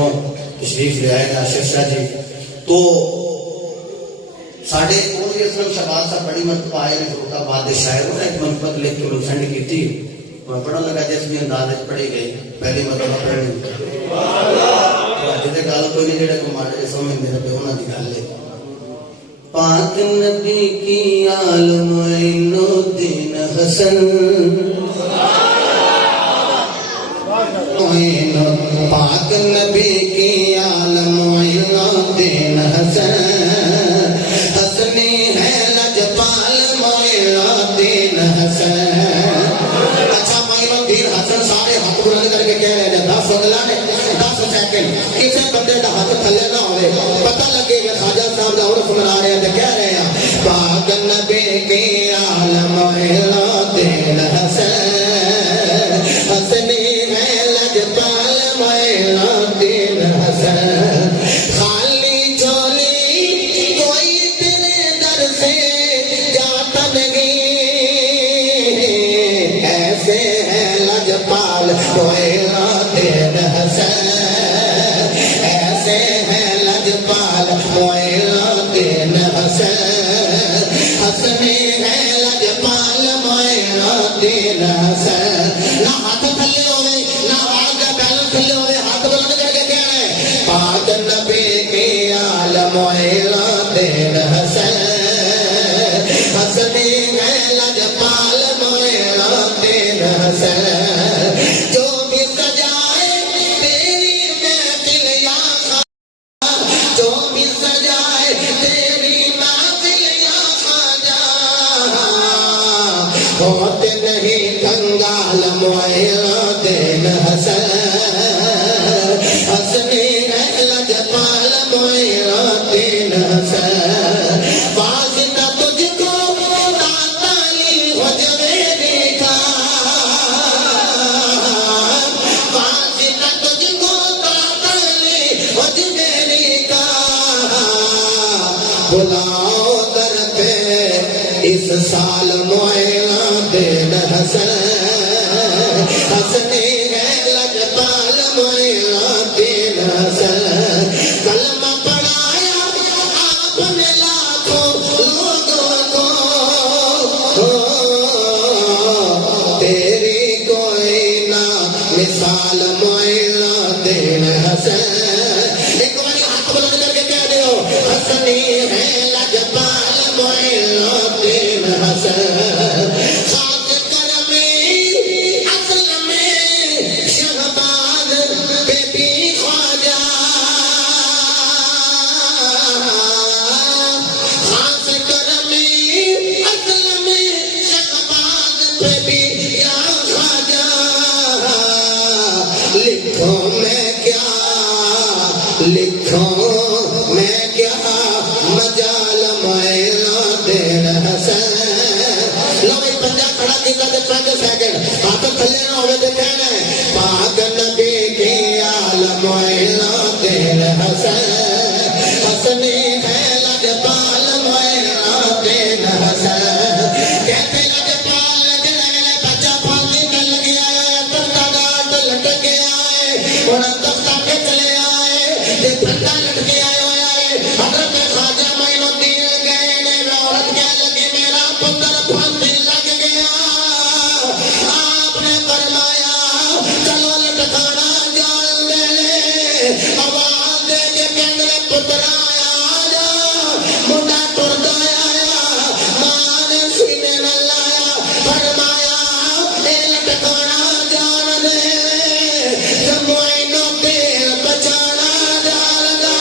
لاہوروں تشریف لے آئے آصف شاہ جی. تو ساڑھے قومی اسلم شہباز صاحب بڑی مرتبہ آئے نے فروخ آباد کے شاعر انہوں نے ایک منقبت لکھ کے مجھے سینڈ کی تھی. میں پڑھنے لگا جس میں انداز پڑھی گئی پہلی مرتبہ پڑھنی جیسے گل کوئی نہیں جڑے کو ماڑے سمجھتے رہے انہوں کی گل ہے. پاک نبی کی عالم عین الدین حسن پاک نبی کی عالم عین الدین حسن حسنی ہے لجپال معین الدین حسن. اچھا معین الدین حسن سارے ہاتھ بلند کر کے کہہ رہے ہیں 10 اگلا ہے 10 سیکنڈ کسی بندے کا ہاتھ تھلے نہ ہوئے پتہ لگے کہ خواجہ صاحب کا عرف منا رہے ہیں تو کہہ رہے ہیں پاک نبی کی عالم عین الدین حسن حسنی ہے لجپال معین الدین حسن. خالی جھولی کوئی تیرے در سے جاتا نہیں ایسے ہے لجپال معین الدین حسن ایسے ہے لجپال معین الدین حسن حسنی ہے لجپال معین الدین حسن. نہ ہاتھ تھلے ہوئے نہ آگے بیلنس تھلے ہوئے ہاتھ بلند کر کے کہہ رہے ہیں پاک نبی کی عالم عین الدین حسن حسنی ہے لجپال معین الدین حسن. جو بھی سجائے تیری محفل یا خواجہ جو بھی سجائے تیری محفل یا خواجہ ہوتے نہیں کنگال معین الدین حسن حسنی ہے لجپال معین الدین حسن. واسطہ تجھ کو تعالی حجویری کا واسطہ تجھ کو تعالی حجویری کا بلاؤ در پہ اس سال معین الدین حسن حسنی ہے لجپال معین الدین حسن. کلمہ پڑھایا آپ نے لاکھوں لوگوں کو تیری کوئی نہ مثال معین الدین حسن. ایک بار ہاتھ بلند کر کے کہہ دیو حسنی ہے لجپال معین الدین حسن. خاک کرمی اصل میں شہباز بے بی خواجہ خاک کرمی اصل میں شہباز بے بی یا خواجہ. لکھو میں کیا لکھو میں کیا مجال معین الدین حسن. لو بھائی پنجا کھڑا کیتا تے 5 سیکنڈ ہاتھ تھلے نہ ہوئے تے کہنا ہے پاک نبی کی عالم عین الدین حسن حسنی ہے لجپال معین الدین حسن. کہتے لجپال جڑے بچہ پھانسی تے لگیا ہے ترتا گاٹ لٹک گیا ہے انہاں تختہ کے چلے آئے تے پھندا لٹ کے آیا ہوا ہے. حضرت خواجہ معین الدین گئے نے عورت کہہ لگی میرا پتر پھانسی لگ گیا. آپ نے فرمایا چلو لٹکانا جان لے لے آواز دے کے کہنے پتر آیا جا منڈا ٹردا آیا ماں نے سینے نہ لایا فرمایا اے لٹکانا جان دے جب معین الدین بچانا جان دا.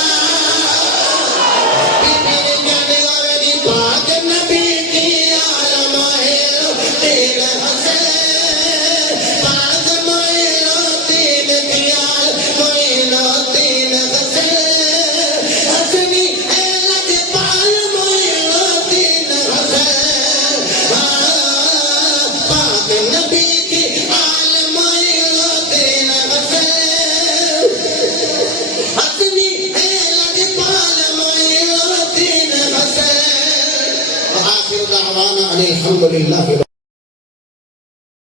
بیبی نے کہنے والے دی پاک نبی کی عالم عین الدین حسن پاک معین الدین کی عالم عین الدین حسن حسنی ہے لجپال معین الدین حسن. پاک نبی کی عالم عین الدین حسن حسنی ہے لجپال معین الدین حسن. آخر دعوانا الحمدللہ.